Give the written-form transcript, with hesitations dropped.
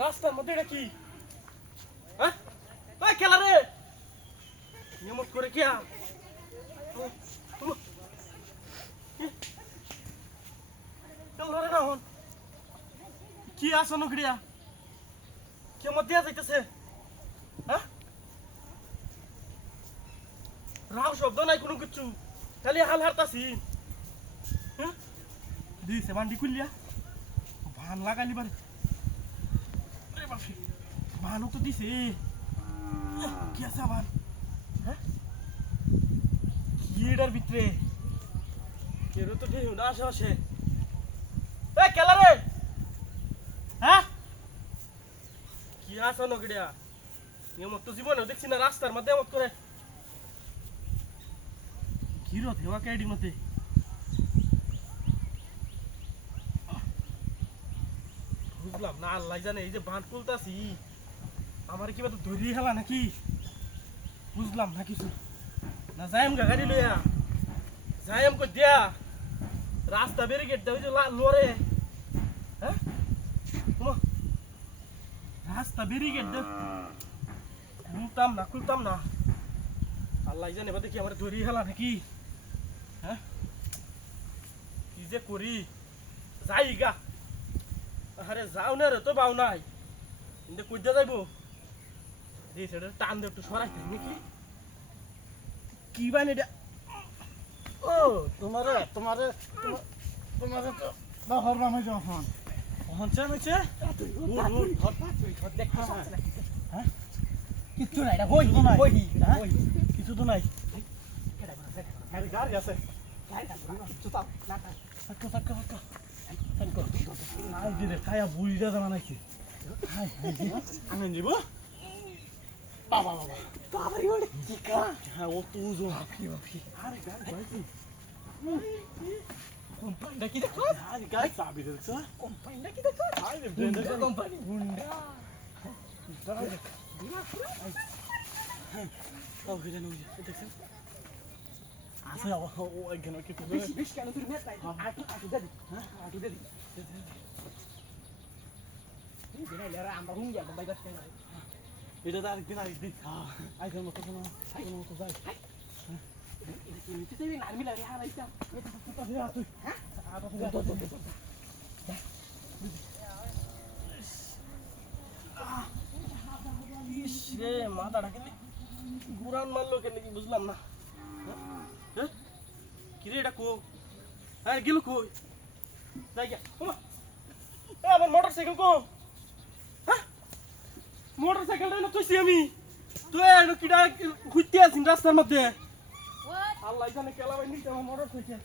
রাস্তার মধ্যে এটা কি? হ্যাঁ ওই খেলা রে নিয়মত করে কি না হন কি আসো নগড়িয়া কেমন দিয়া যাইতেছে? হ্যাঁ রাও শব্দ নাই কোনো কিছু খালি হাল হারতাছি। হ্যাঁ দিছে বান্ডি কুলিয়া ভান লাগালি বারে ভানও তো দিছে কি আছে আবার? হ্যাঁ কি এটার ভিতরে কেউ তো ঢেউ না আসে এই খেলা রে। হ্যাঁ কি আসো নগড়িয়া এমত তো জীবনে দেখছি না রাস্তার মধ্যে এমত করে কি রোধ হেওয়া কেডির মধ্যে বুঝলাম না। আল্লাহ জানে এই যে বাঁধ তুলতাছি আমার কি তো ধরিয়ে হেলা নাকি বুঝলাম না কিছু না। যাইম গাড়ি লইয়া যাইম কই দিয়া রাস্তা ব্যারিকেড দাও যে লরে। হ্যাঁ রাস্তা ব্যারিকেড দাও খুলতাম না আল্লাহ জানে বা দেখি আমার ধরিয়ে হেলা নাকি। হ্যাঁ কি যে করি যাই গা। আরে যাও না রে তো বাও নাই কিন্তু কইতে যাইবো এই সেটা টান দে একটু সরাইতে নাকি কি বান এটা? ও তোমারে তোমারে তোমারে তো বাহর নামে যখন পৌঁছে মেছে হ্যাঁ কিছু নাই বই বই কিছু তো নাই গাড়ি আছে খায়া বুড়িটা জানা নাকি আঙেন যাব বাবা বাবা কি কা হ্যাঁ ও তো ওজন আরে গাড়ি কোম্পানিটা কি দেখো? আরে গাড়ি চাবি দেখছ কোম্পানিটা কি দেখো? আরে গুন্ডা কোম্পানি গুন্ডা ও গেলেন ওই দেখছেন আছে ও এখানে কি করবে বেশ কেন তুই মেট নাই আটু দে হ্যাঁ আটু দে এই দিনে লেরা আমরা হুম যাব বাইরে কেন এটা তো আরেকদিন আইসের মতো কোনো যাই এটা কি নিতে দেবেন আর্মি লাগে আর আইসা তুই হ্যাঁ রে মাথাটা কেন গুরান মারলো কেন কি বুঝলাম না। হ্যাঁ কিরে এটা কো হ্যাঁ গেল কই যাই গিয়া আবার মোটর সাইকেল কো? হ্যাঁ মোটর সাইকেলটা না তুইছি আমি তুই কিটা ঘুরতে আছিস রাস্তার মধ্যে আল্লাহ জানে কেলা বাইনি আমার মোটর সাইকেল